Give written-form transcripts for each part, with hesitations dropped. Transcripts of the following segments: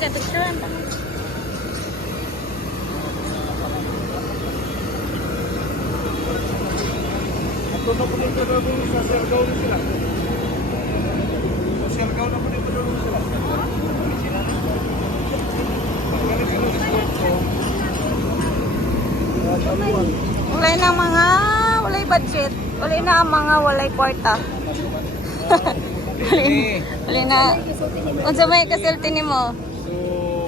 kay picturean pa. Ito na po nito na po sa Siargao na sila. Sa Siargao na po nito na sila. Walay na mga, walay budget. Walay na mga walay kwarta. Walay na. Kung sa may kasulti ni mo. So,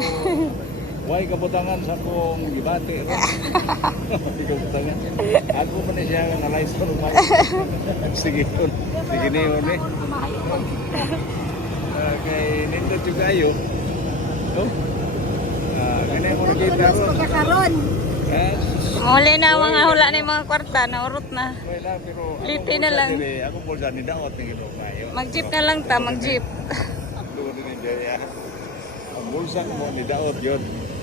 why kabutangan sa kong gibate? Why kabutangan? Ako man na siya na-lice pa rumay. Sige yun. Sige na yun eh. Kay nindot yung kayo. No? Ganyan mo nakita ron. Pagkakaroon. Muli na mga hula na yung mga kwarta. Naurot na. Liti na lang. Ako po sa nidaot ng ito kayo. Mag-jeep na lang ta, mag-jeep. Doon din niya. Ang bulsa mo nidaot yun.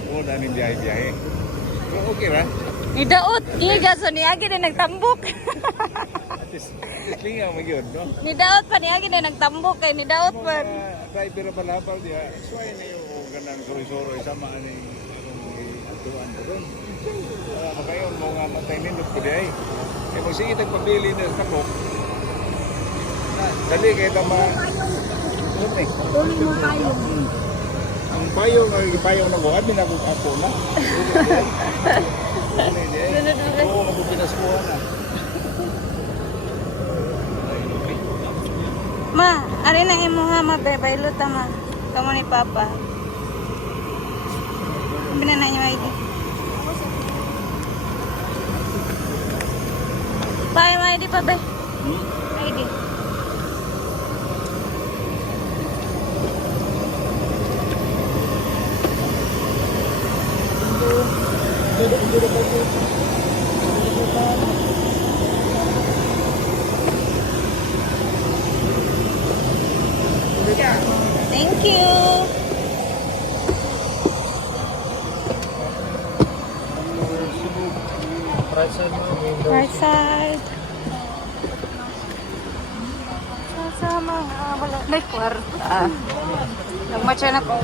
Oo na nin biyahe-biyahe. So okay ba? Nidaot. Iga so niagi na nagtambok. At least lingaw mo yun, no? Nidaot pa niagi na nagtambok kay nidaot pa. Driver na palapal diya. Suway na yung ganang soro-soro isama ni atuan ko doon. Makayon mo nga matay nindot ko di ay. Kaya mo sige tagpabili na sa kapok. Dali kayo tama. Tuloy mo kayo. Ang payong ng buhat, ako na. Oo, magpinaskuhan na. Ma, ari na imo nga mabaylo ta ma. Kamo ni Papa. Binana niyo ID. Pahay mo ID pa ba? ID. Thank you. Right side. Sa mga wala na kwarta. Nagmatcha na ko.